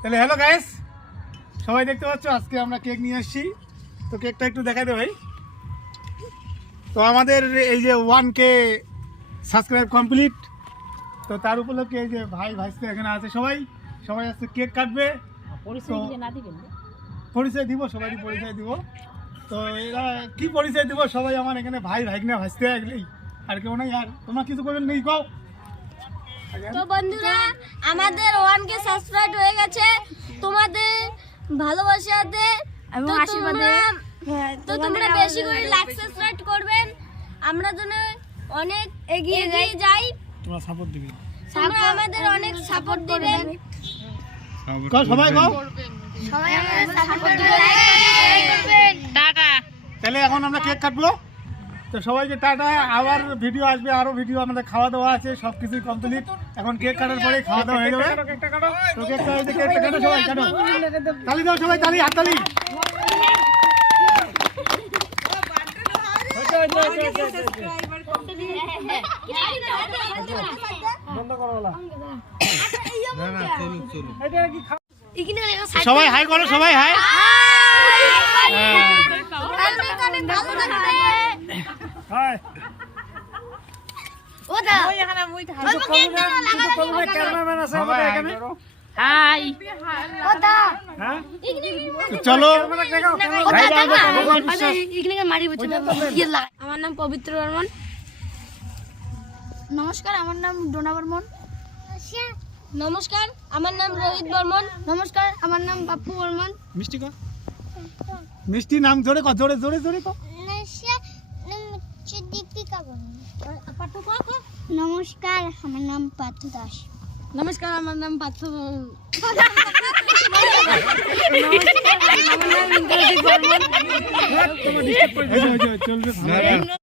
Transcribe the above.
তাহলে hello guys, সবাই দেখতে পাচ্ছ আজকে আমরা কেক নিয়ে আসছি। তো কেকটা একটু দেখাই দে ভাই। তো আমাদের এই যে 1K সাবস্ক্রাইব কমপ্লিট, তো তার উপলক্ষে এই যে ভাই ভাইস্তে এখানে আছে, সবাই আজকে কেক কাটবে। পরিচয় দিব, সবারই পরিচয় দিব। তো এরা কি পরিচয় দিব, সবাই আমার এখানে ভাই ভাইগনা ভাইস্তে একলেই, আর কেউ নাই। আর তোমরা কিছু করবেন নেই কও। তো বন্ধুরা, আমাদের 1K সাবস্ক্রাইব হয়ে গেছে। তোমাদের ভালোবাসাতে এবং আশীর্বাদে তো তোমরা বেশি করে লাইক সাবস্ক্রাইব করবেন, আমরা যেন অনেক এগিয়ে যাই। তোমরা সাপোর্ট দিবে, তোমরা আমাদের অনেক সাপোর্ট দিবেন। সবাই কও সবাই আমাদের সাপোর্ট দিবেন। টাটা। তাহলে এখন আমরা কেক কাটবো। তো সবাইকে টাটা। আবার ভিডিও আসবে, আরো ভিডিও আমাদের খাওয়া দাওয়া আছে, সব কিছুই কমপ্লিট। এখন কেক কাটার পরে খাওয়া দাওয়া হয়ে যাবে। তো কেকটা কাটো, সবাই কাটো। তালি দাও সবাই, তালি, হাত তালি। সবাই হাই করো, সবাই হাই। হাই। চলো। আমার নাম পবিত্র বর্মন। নমস্কার, আমার নাম ডোনা বর্মন। নমস্কার, আমার নাম রোহিত বর্মন। নমস্কার, আমার নাম বাপ্পু বর্মন। মিষ্টি কর, মিষ্টি নাম জোরে কর, জোরে জোরে জোরে কর। নমস্কার, আমার নাম পার্থ দাস। নমস্কার, আমার নাম পার্থ। চলবে।